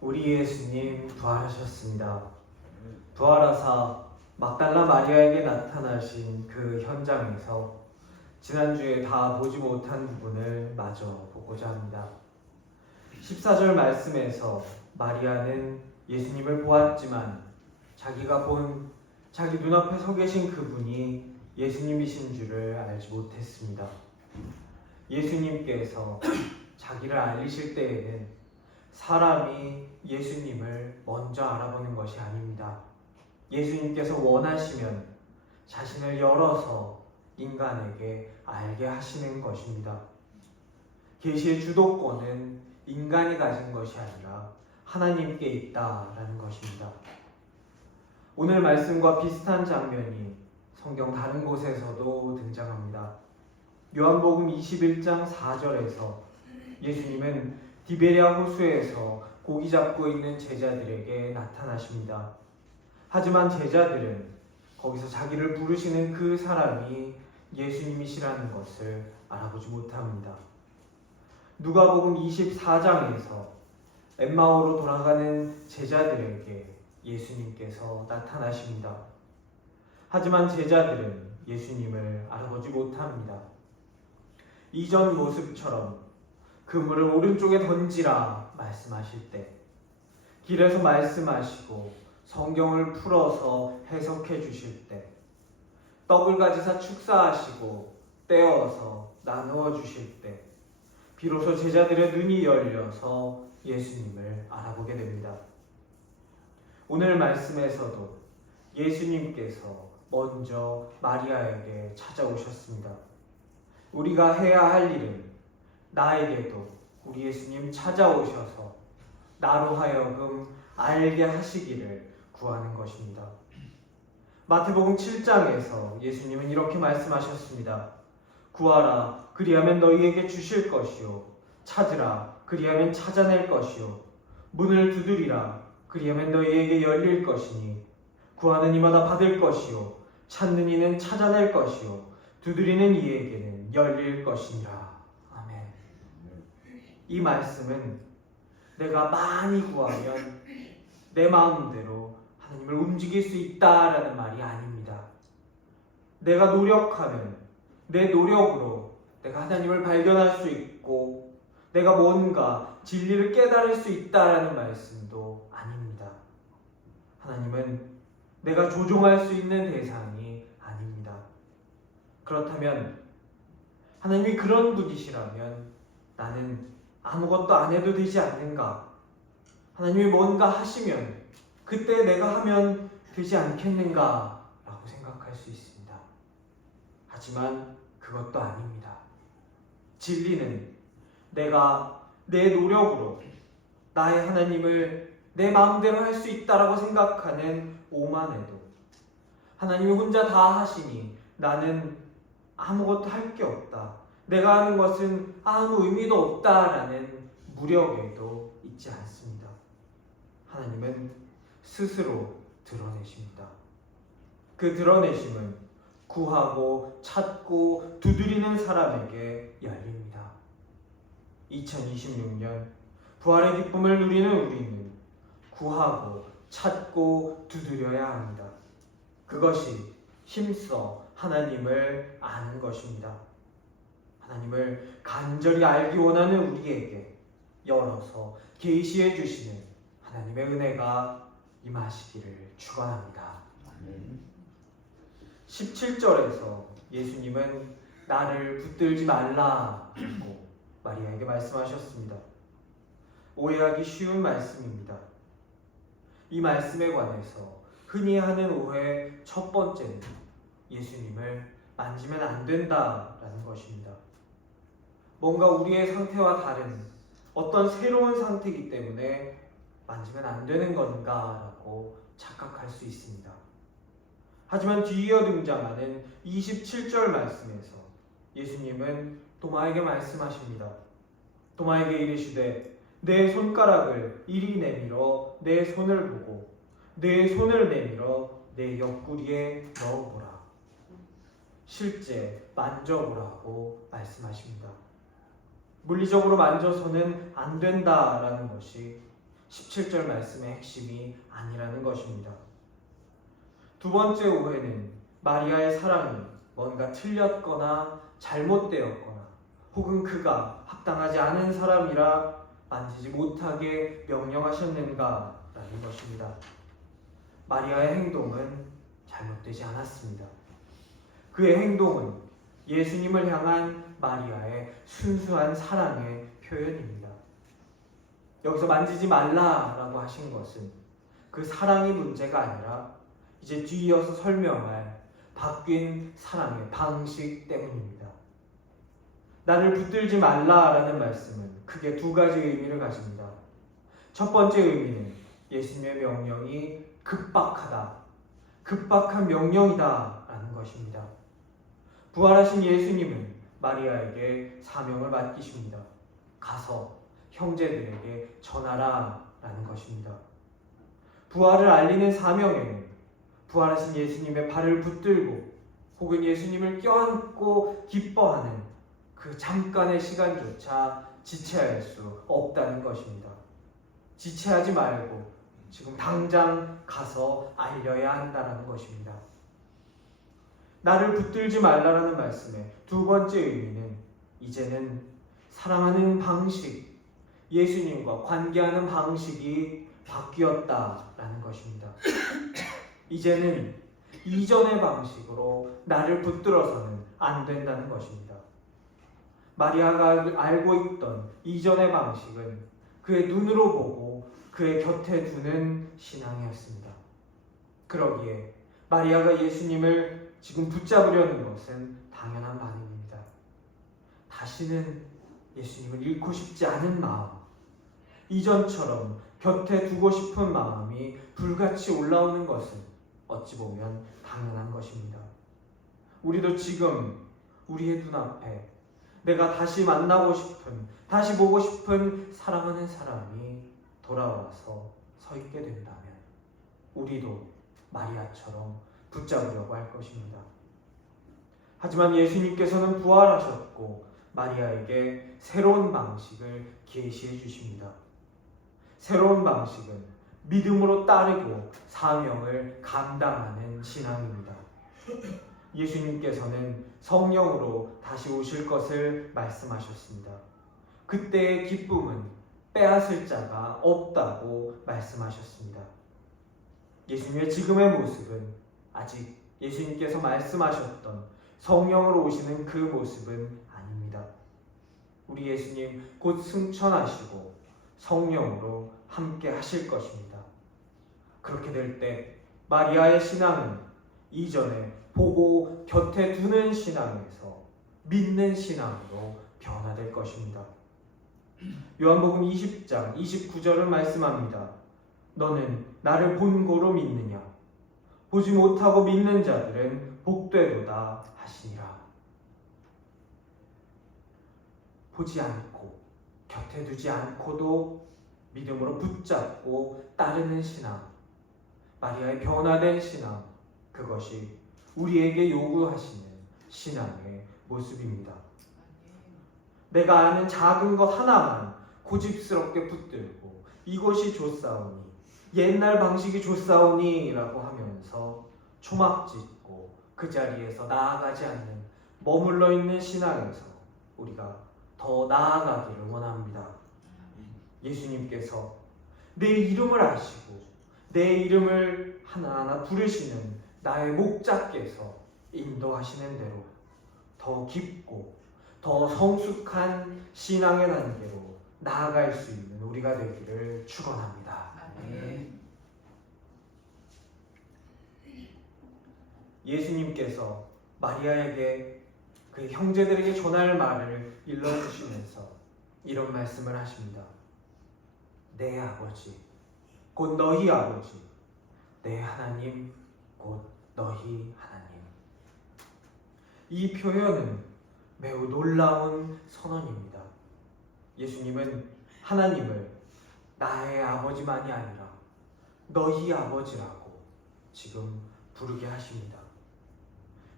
우리 예수님 부활하셨습니다. 부활하사 막달라 마리아에게 나타나신 그 현장에서 지난주에 다 보지 못한 부분을 마저 보고자 합니다. 14절 말씀에서 마리아는 예수님을 보았지만 자기가 본 자기 눈앞에 서 계신 그분이 예수님이신 줄을 알지 못했습니다. 예수님께서 자기를 알리실 때에는 사람이 예수님을 먼저 알아보는 것이 아닙니다. 예수님께서 원하시면 자신을 열어서 인간에게 알게 하시는 것입니다. 계시의 주도권은 인간이 가진 것이 아니라 하나님께 있다라는 것입니다. 오늘 말씀과 비슷한 장면이 성경 다른 곳에서도 등장합니다. 요한복음 21장 4절에서 예수님은 디베랴 호수에서 고기 잡고 있는 제자들에게 나타나십니다. 하지만 제자들은 거기서 자기를 부르시는 그 사람이 예수님이시라는 것을 알아보지 못합니다. 누가복음 24장에서 엠마오로 돌아가는 제자들에게 예수님께서 나타나십니다. 하지만 제자들은 예수님을 알아보지 못합니다. 이전 모습처럼 그물을 오른쪽에 던지라 말씀하실 때, 길에서 말씀하시고 성경을 풀어서 해석해 주실 때, 떡을 가지사 축사하시고 떼어서 나누어 주실 때, 비로소 제자들의 눈이 열려서 예수님을 알아보게 됩니다. 오늘 말씀에서도 예수님께서 먼저 마리아에게 찾아오셨습니다. 우리가 해야 할 일은 나에게도 우리 예수님 찾아오셔서 나로 하여금 알게 하시기를 구하는 것입니다. 마태복음 7장에서 예수님은 이렇게 말씀하셨습니다. 구하라, 그리하면 너희에게 주실 것이요. 찾으라, 그리하면 찾아낼 것이요. 문을 두드리라, 그리하면 너희에게 열릴 것이니 구하는 이마다 받을 것이요. 찾는 이는 찾아낼 것이요. 두드리는 이에게는 열릴 것이니라. 이 말씀은 내가 많이 구하면 내 마음대로 하나님을 움직일 수 있다라는 말이 아닙니다. 내가 노력하면 내 노력으로 내가 하나님을 발견할 수 있고 내가 뭔가 진리를 깨달을 수 있다라는 말씀도 아닙니다. 하나님은 내가 조종할 수 있는 대상이 아닙니다. 그렇다면 하나님이 그런 분이시라면 나는 아무것도 안 해도 되지 않는가? 하나님이 뭔가 하시면 그때 내가 하면 되지 않겠는가? 라고 생각할 수 있습니다. 하지만 그것도 아닙니다. 진리는 내가 내 노력으로 나의 하나님을 내 마음대로 할 수 있다라고 생각하는 오만에도 하나님이 혼자 다 하시니 나는 아무것도 할 게 없다. 내가 하는 것은 아무 의미도 없다라는 무력에도 있지 않습니다. 하나님은 스스로 드러내십니다. 그 드러내심은 구하고 찾고 두드리는 사람에게 열립니다. 2026년 부활의 기쁨을 누리는 우리는 구하고 찾고 두드려야 합니다. 그것이 힘써 하나님을 아는 것입니다. 하나님을 간절히 알기 원하는 우리에게 열어서 계시해 주시는 하나님의 은혜가 임하시기를 축원합니다. 17절에서 예수님은 나를 붙들지 말라고 마리아에게 말씀하셨습니다. 오해하기 쉬운 말씀입니다. 이 말씀에 관해서 흔히 하는 오해 첫 번째는 예수님을 만지면 안 된다라는 것입니다. 뭔가 우리의 상태와 다른 어떤 새로운 상태이기 때문에 만지면 안 되는 건가라고 착각할 수 있습니다. 하지만 뒤이어 등장하는 27절 말씀에서 예수님은 도마에게 말씀하십니다. 도마에게 이르시되 내 손가락을 이리 내밀어 내 손을 보고 내 손을 내밀어 내 옆구리에 넣어보라. 실제 만져보라고 말씀하십니다. 물리적으로 만져서는 안 된다라는 것이 17절 말씀의 핵심이 아니라는 것입니다. 두 번째 오해는 마리아의 사랑이 뭔가 틀렸거나 잘못되었거나 혹은 그가 합당하지 않은 사람이라 만지지 못하게 명령하셨는가라는 것입니다. 마리아의 행동은 잘못되지 않았습니다. 그의 행동은 예수님을 향한 마리아의 순수한 사랑의 표현입니다. 여기서 만지지 말라라고 하신 것은 그 사랑이 문제가 아니라 이제 뒤이어서 설명할 바뀐 사랑의 방식 때문입니다. 나를 붙들지 말라라는 말씀은 크게 두 가지 의미를 가집니다. 첫 번째 의미는 예수님의 명령이 급박하다, 급박한 명령이다라는 것입니다. 부활하신 예수님은 마리아에게 사명을 맡기십니다. 가서 형제들에게 전하라라는 것입니다. 부활을 알리는 사명에는 부활하신 예수님의 발을 붙들고 혹은 예수님을 껴안고 기뻐하는 그 잠깐의 시간조차 지체할 수 없다는 것입니다. 지체하지 말고 지금 당장 가서 알려야 한다는 것입니다. 나를 붙들지 말라라는 말씀의 두 번째 의미는 이제는 사랑하는 방식, 예수님과 관계하는 방식이 바뀌었다라는 것입니다. 이제는 이전의 방식으로 나를 붙들어서는 안 된다는 것입니다. 마리아가 알고 있던 이전의 방식은 그의 눈으로 보고 그의 곁에 두는 신앙이었습니다. 그러기에 마리아가 예수님을 지금 붙잡으려는 것은 당연한 반응입니다. 다시는 예수님을 잃고 싶지 않은 마음, 이전처럼 곁에 두고 싶은 마음이 불같이 올라오는 것은 어찌 보면 당연한 것입니다. 우리도 지금 우리의 눈앞에 내가 다시 만나고 싶은, 다시 보고 싶은 사랑하는 사람이 돌아와서 서 있게 된다면 우리도 마리아처럼 붙잡으려고 할 것입니다. 하지만 예수님께서는 부활하셨고 마리아에게 새로운 방식을 계시해 주십니다. 새로운 방식은 믿음으로 따르고 사명을 감당하는 신앙입니다. 예수님께서는 성령으로 다시 오실 것을 말씀하셨습니다. 그때의 기쁨은 빼앗을 자가 없다고 말씀하셨습니다. 예수님의 지금의 모습은 아직 예수님께서 말씀하셨던 성령으로 오시는 그 모습은 아닙니다. 우리 예수님 곧 승천하시고 성령으로 함께 하실 것입니다. 그렇게 될 때 마리아의 신앙은 이전에 보고 곁에 두는 신앙에서 믿는 신앙으로 변화될 것입니다. 요한복음 20장 29절은 말씀합니다. 너는 나를 본고로 믿느냐? 보지 못하고 믿는 자들은 복되도다 하시니라. 보지 않고 곁에 두지 않고도 믿음으로 붙잡고 따르는 신앙, 마리아의 변화된 신앙, 그것이 우리에게 요구하시는 신앙의 모습입니다. 내가 아는 작은 것 하나만 고집스럽게 붙들고 이것이 좋사오니, 옛날 방식이 좋사오니 라고 하면서 초막짓고 그 자리에서 나아가지 않는 머물러 있는 신앙에서 우리가 더 나아가기를 원합니다. 예수님께서 내 이름을 아시고 내 이름을 하나하나 부르시는 나의 목자께서 인도하시는 대로 더 깊고 더 성숙한 신앙의 단계로 나아갈 수 있는 우리가 되기를 축원합니다. 예수님께서 마리아에게 그 형제들에게 전할 말을 일러주시면서 이런 말씀을 하십니다. 내 아버지, 곧 너희 아버지, 내 하나님, 곧 너희 하나님. 이 표현은 매우 놀라운 선언입니다. 예수님은 하나님을 나의 아버지만이 아니라 너희 아버지라고 지금 부르게 하십니다.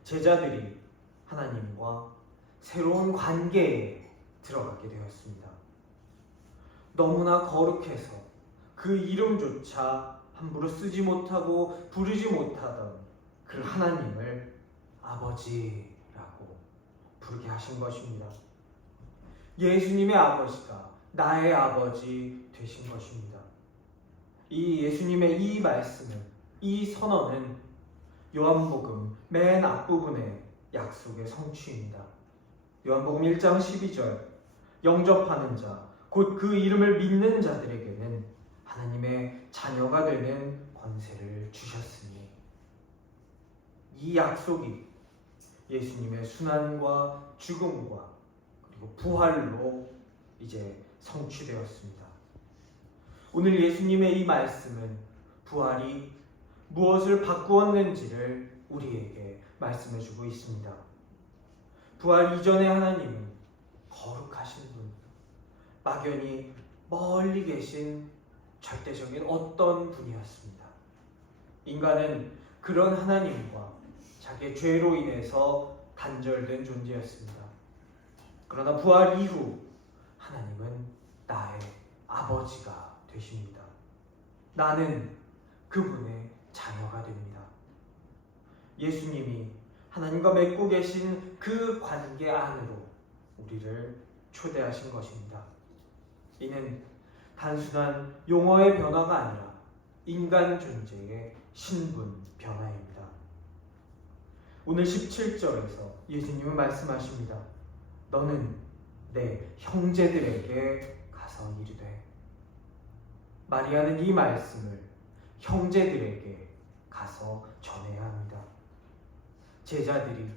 제자들이 하나님과 새로운 관계에 들어가게 되었습니다. 너무나 거룩해서 그 이름조차 함부로 쓰지 못하고 부르지 못하던 그 하나님을 아버지라고 부르게 하신 것입니다. 예수님의 아버지가 나의 아버지 되신 것입니다. 이 예수님의 이 말씀은, 이 선언은 요한복음 맨 앞부분의 약속의 성취입니다. 요한복음 1장 12절, 영접하는 자, 곧 그 이름을 믿는 자들에게는 하나님의 자녀가 되는 권세를 주셨으니, 이 약속이 예수님의 순환과 죽음과 그리고 부활로 이제 성취되었습니다. 오늘 예수님의 이 말씀은 부활이 무엇을 바꾸었는지를 우리에게 말씀해주고 있습니다. 부활 이전의 하나님은 거룩하신 분, 막연히 멀리 계신 절대적인 어떤 분이었습니다. 인간은 그런 하나님과 자기의 죄로 인해서 단절된 존재였습니다. 그러나 부활 이후 하나님은 나의 아버지가 되십니다. 나는 그분의 자녀가 됩니다. 예수님이 하나님과 맺고 계신 그 관계 안으로 우리를 초대하신 것입니다. 이는 단순한 용어의 변화가 아니라 인간 존재의 신분 변화입니다. 오늘 17절에서 예수님은 말씀하십니다. 너는 내 형제들에게 가서 이르되. 마리아는 이 말씀을 형제들에게 가서 전해야 합니다. 제자들이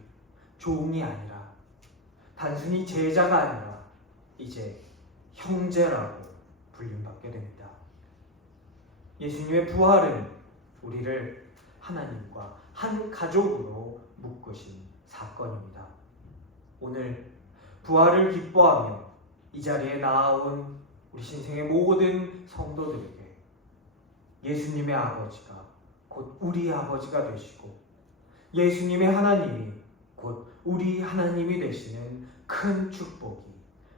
종이 아니라, 단순히 제자가 아니라 이제 형제라고 불림받게 됩니다. 예수님의 부활은 우리를 하나님과 한 가족으로 묶으신 사건입니다. 오늘 부활을 기뻐하며 이 자리에 나아온 우리 신생의 모든 성도들에게 예수님의 아버지가 곧 우리 아버지가 되시고 예수님의 하나님이 곧 우리 하나님이 되시는 큰 축복이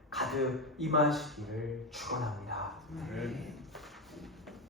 가득 임하시기를 축원합니다.